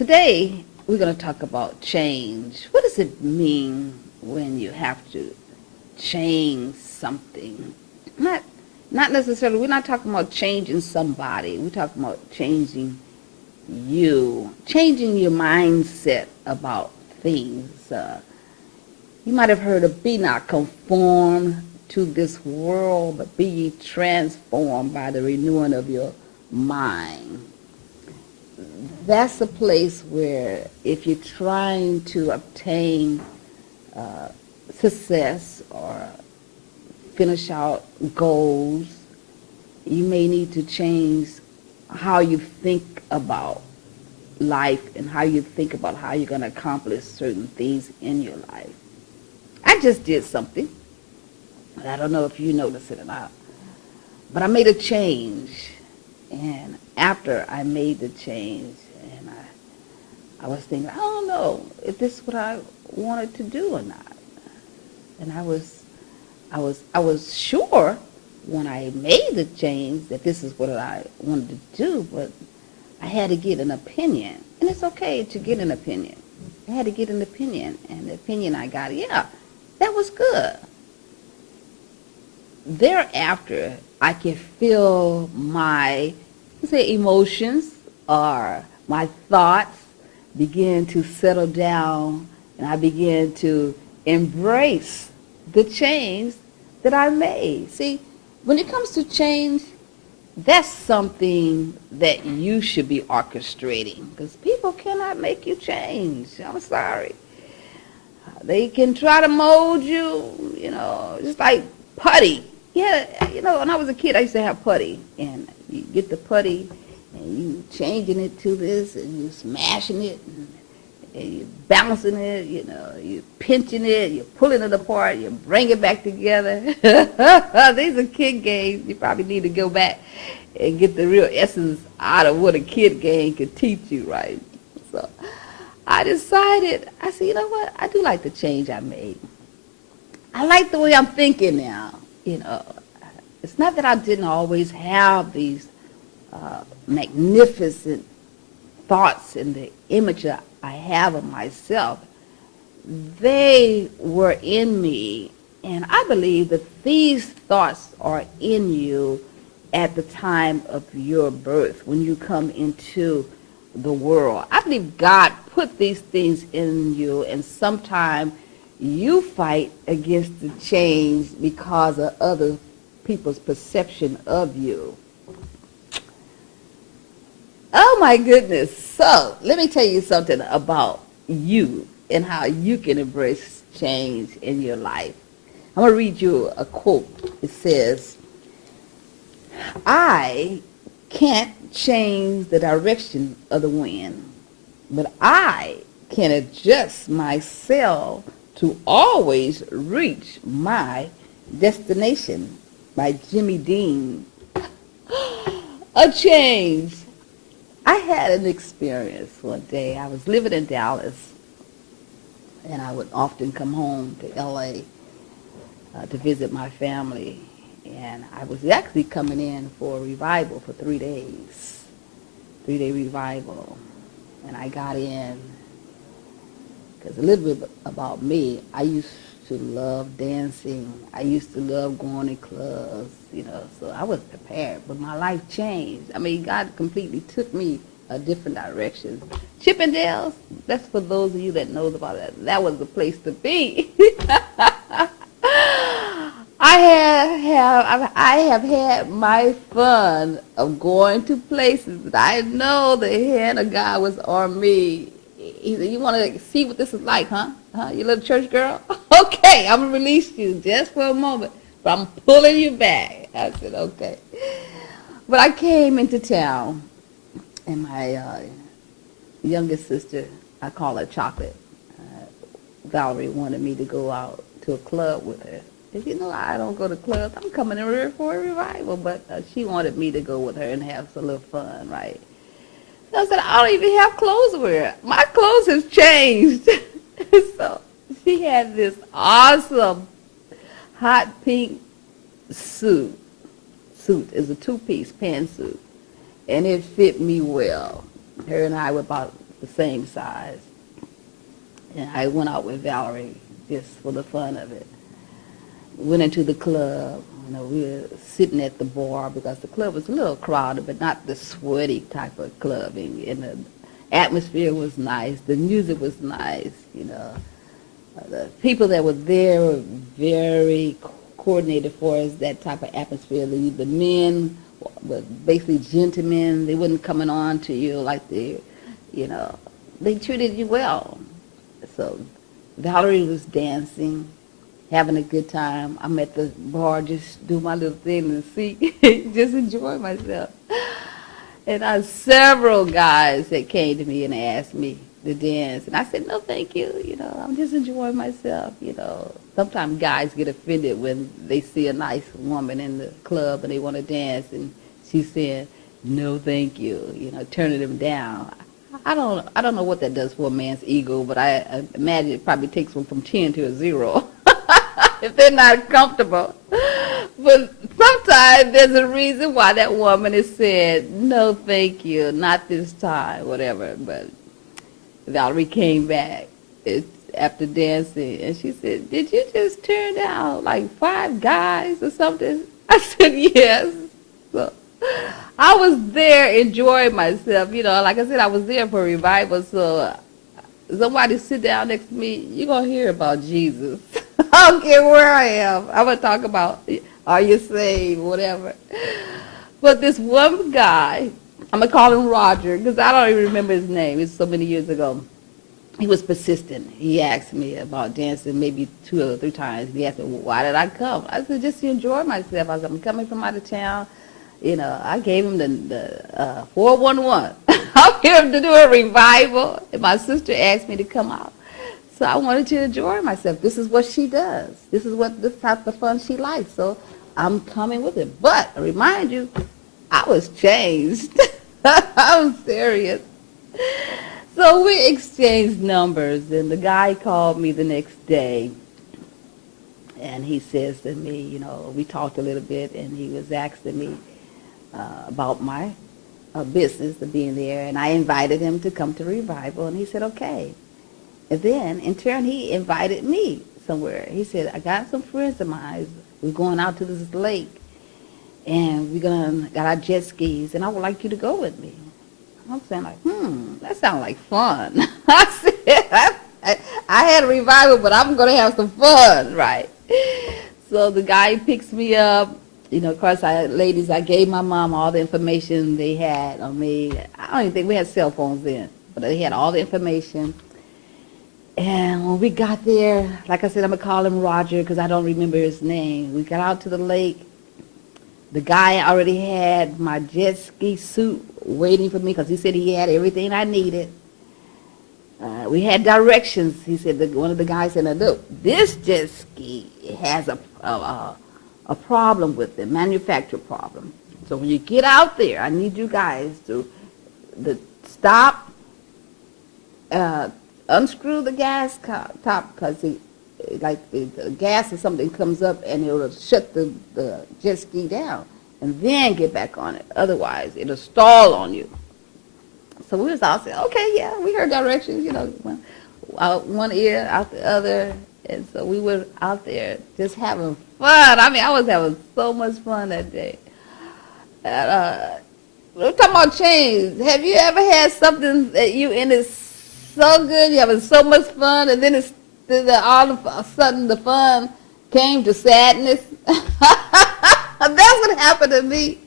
Today, we're going to talk about change. What does it mean when you have to change something? Not necessarily, we're not talking about changing somebody. We're talking about changing you, changing your mindset about things. You might have heard of be not conformed to this world, but be ye transformed by the renewing of your mind. That's a place where if you're trying to obtain success or finish out goals, you may need to change how you think about life and how you think about how you're going to accomplish certain things in your life. I just did something, but I don't know if you noticed it or not, but I made a change, and after I made the change, and I was thinking, I don't know if this is what I wanted to do or not, and I was sure when I made the change that this is what I wanted to do, but I had to get an opinion, and it's okay to get an opinion. I had to get an opinion, and the opinion I got, yeah, that was good. Thereafter, I can feel my, emotions or my thoughts begin to settle down, and I begin to embrace the change that I made. See, when it comes to change, that's something that you should be orchestrating, because people cannot make you change. I'm sorry. They can try to mold you, just like putty. Yeah, when I was a kid, I used to have putty, and you get the putty, and you changing it to this, and you smashing it, and you bouncing it, you pinching it, you're pulling it apart, you bring it back together. These are kid games. You probably need to go back and get the real essence out of what a kid game could teach you, right? So I decided, I said, you know what? I do like the change I made. I like the way I'm thinking now. It's not that I didn't always have these magnificent thoughts and the image that I have of myself. They were in me, and I believe that these thoughts are in you at the time of your birth, when you come into the world. I believe God put these things in you, and sometimes you fight against the change because of other people's perception of you. Oh my goodness. So let me tell you something about you and how you can embrace change in your life. I'm going to read you a quote. It says, I can't change the direction of the wind, but I can adjust myself to always reach my destination, by Jimmy Dean. A change. I had an experience one day. I was living in Dallas, and I would often come home to L.A. To visit my family. And I was actually coming in for a revival for 3 days, 3-day revival. And I got in, because a little bit about me, I used to love dancing. I used to love going to clubs, so I was prepared. But my life changed. God completely took me a different direction. Chippendales, that's for those of you that knows about that. That was the place to be. I have had my fun of going to places that I know the hand of God was on me. He said, you want to see what this is like, huh? You little church girl? Okay, I'm going to release you just for a moment, but I'm pulling you back. I said, okay. But I came into town, and my youngest sister, I call her Chocolate, Valerie, wanted me to go out to a club with her. And I don't go to clubs. I'm coming in here for a revival, but she wanted me to go with her and have some little fun, right? So I said, I don't even have clothes to wear. My clothes have changed. So she had this awesome hot pink suit. Suit is a two-piece pantsuit, and it fit me well. Her and I were about the same size. And I went out with Valerie just for the fun of it. Went into the club. We were sitting at the bar because the club was a little crowded, but not the sweaty type of clubbing. And the atmosphere was nice. The music was nice. The people that were there were very coordinated for us, that type of atmosphere. The men were basically gentlemen. They wasn't coming on to you like they treated you well. So Valerie was dancing, having a good time. I'm at the bar just do my little thing in the seat, just enjoy myself. And I had several guys that came to me and asked me to dance. And I said, no, thank you. I'm just enjoying myself. Sometimes guys get offended when they see a nice woman in the club and they want to dance. And she's saying, no, thank you, turning them down. I don't know what that does for a man's ego, but I imagine it probably takes them from 10 to a 0 if they're not comfortable. But sometimes there's a reason why that woman has said, no, thank you, not this time, whatever. But Valerie came back after dancing, and she said, did you just turn down like 5 guys or something? I said, yes. So I was there enjoying myself. Like I said, I was there for revival, so somebody sit down next to me, you're going to hear about Jesus. I don't care where I am. I'm going to talk about, are you saved, whatever. But this one guy, I'm going to call him Roger, because I don't even remember his name. It's so many years ago. He was persistent. He asked me about dancing maybe 2 or 3 times. He asked me, why did I come? I said, just to enjoy myself. I said, I'm coming from out of town. I gave him the 411. I'm here to do a revival. And my sister asked me to come out. So I wanted to enjoy myself. This is what she does. This type of fun she likes. So I'm coming with it. But I remind you, I was changed. I'm serious. So we exchanged numbers, and the guy called me the next day, and he says to me, we talked a little bit, and he was asking me about my business of being there, and I invited him to come to revival, and he said, okay. And then, in turn, he invited me somewhere. He said, I got some friends of mine. We're going out to this lake, and got our jet skis, and I would like you to go with me. I'm saying, that sounds like fun. I said, I had a revival, but I'm going to have some fun, right? So the guy picks me up. Of course, ladies, I gave my mom all the information they had on me. I don't even think we had cell phones then, but they had all the information. And when we got there, like I said, I'm going to call him Roger because I don't remember his name. We got out to the lake. The guy already had my jet ski suit waiting for me because he said he had everything I needed. We had directions. He said, one of the guys said, look, this jet ski has a problem with it, manufacturer problem. So when you get out there, I need you guys to stop, unscrew the gas top because the gas or something comes up and it'll shut the jet ski down, and then get back on it. Otherwise, it'll stall on you. So we was all saying, okay, yeah, we heard directions, out one ear, out the other. And so we were out there just having fun. I mean, I was having so much fun that day. And, we're talking about change. Have you ever had something that you in it so good, you're having so much fun, and then all of a sudden the fun came to sadness? That's what happened to me.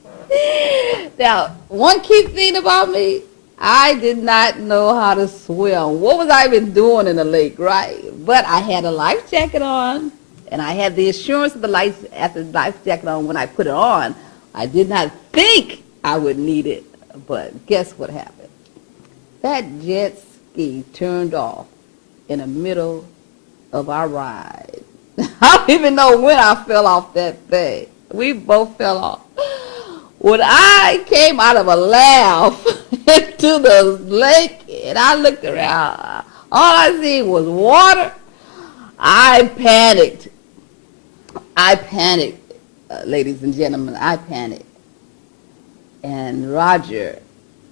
Now, one key thing about me, I did not know how to swim. What was I even doing in the lake, right? But I had a life jacket on, and I had the assurance of the life jacket on when I put it on. I did not think I would need it, but guess what happened? That jet ski turned off in the middle of our ride. I don't even know when I fell off that thing. We both fell off. When I came out of a laugh into the lake and I looked around, all I seen was water. I panicked. Ladies and gentlemen, I panicked. And Roger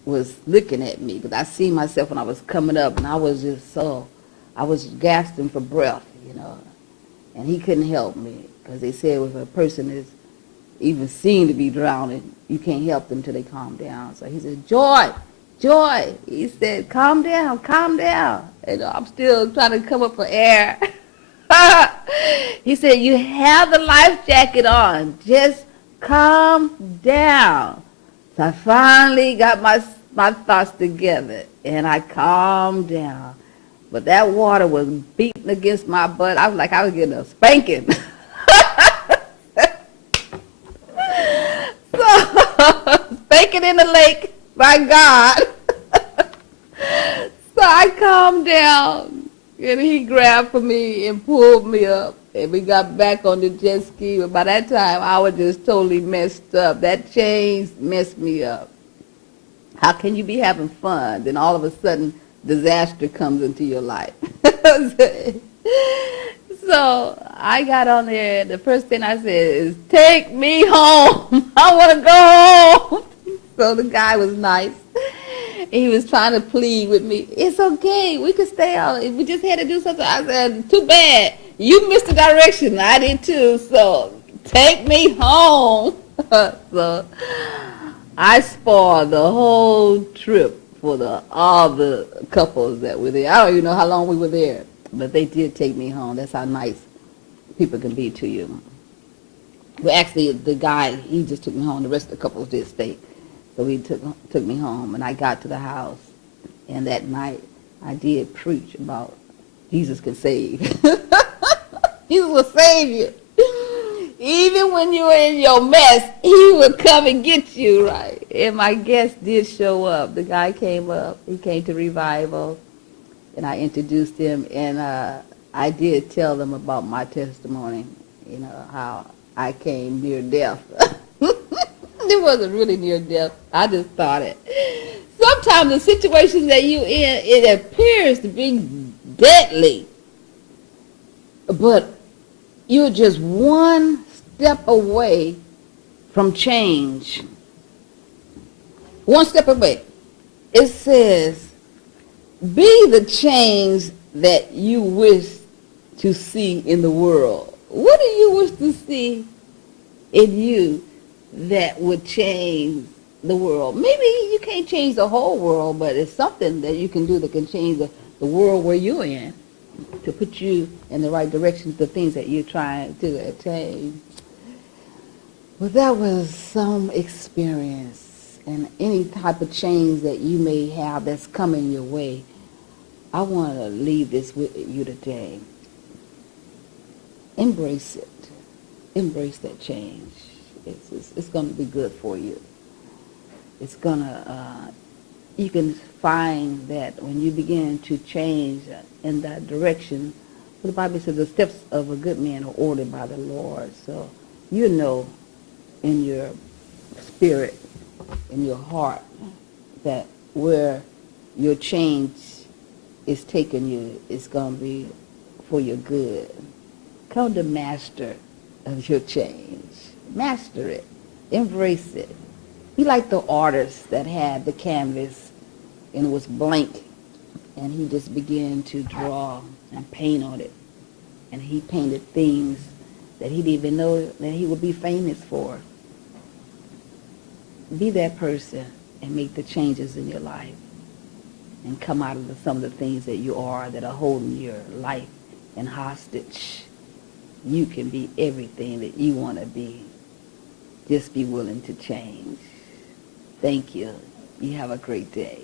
was looking at me, because I seen myself when I was coming up, and I was gasping for breath, and he couldn't help me, because they said if a person is even seen to be drowning, you can't help them till they calm down. So he said, Joy, he said, calm down, and I'm still trying to come up for air. He said, you have the life jacket on, just calm down. So I finally got my thoughts together, and I calmed down. But that water was beating against my butt. I was like I was getting a spanking. So, spanking in the lake, by God. So I calmed down, and he grabbed for me and pulled me up, and we got back on the jet ski. But by that time, I was just totally messed up. That change messed me up. How can you be having fun, then all of a sudden disaster comes into your life? So I got on there, and the first thing I said is, take me home. I want to go home. So the guy was nice. He was trying to plead with me. It's okay. We could stay on. We just had to do something. I said, too bad. You missed the direction. I did too. So take me home. So I spoiled the whole trip for all the couples that were there. I don't even know how long we were there, but they did take me home. That's how nice people can be to you. Well, actually, the guy, he just took me home. The rest of the couples did stay. So he took me home, and I got to the house, and that night I did preach about Jesus can save. Jesus will save you. Even when you were in your mess, he would come and get you, right? And my guest did show up. The guy came up. He came to revival, and I introduced him, and I did tell them about my testimony, how I came near death. It wasn't really near death. I just thought it. Sometimes the situation that you're in, it appears to be deadly, but you're just one step away from change. One step away. It says, be the change that you wish to see in the world. What do you wish to see in you that would change the world? Maybe you can't change the whole world, but it's something that you can do that can change the world where you're in, to put you in the right direction, the things that you're trying to attain. Well, that was some experience, and any type of change that you may have that's coming your way, I want to leave this with you today. Embrace it. Embrace that change. It's going to be good for you. It's going to, you can find that when you begin to change in that direction, the Bible says the steps of a good man are ordered by the Lord. So you know in your spirit, in your heart, that where your change is taking you, it's going to be for your good. Come to master of your change. Master it. Embrace it. Be like the artist that had the canvas and it was blank, and he just began to draw and paint on it. And he painted things that he didn't even know that he would be famous for. Be that person and make the changes in your life and come out of some of the things that you are that are holding your life in hostage. You can be everything that you want to be. Just be willing to change. Thank you. You have a great day.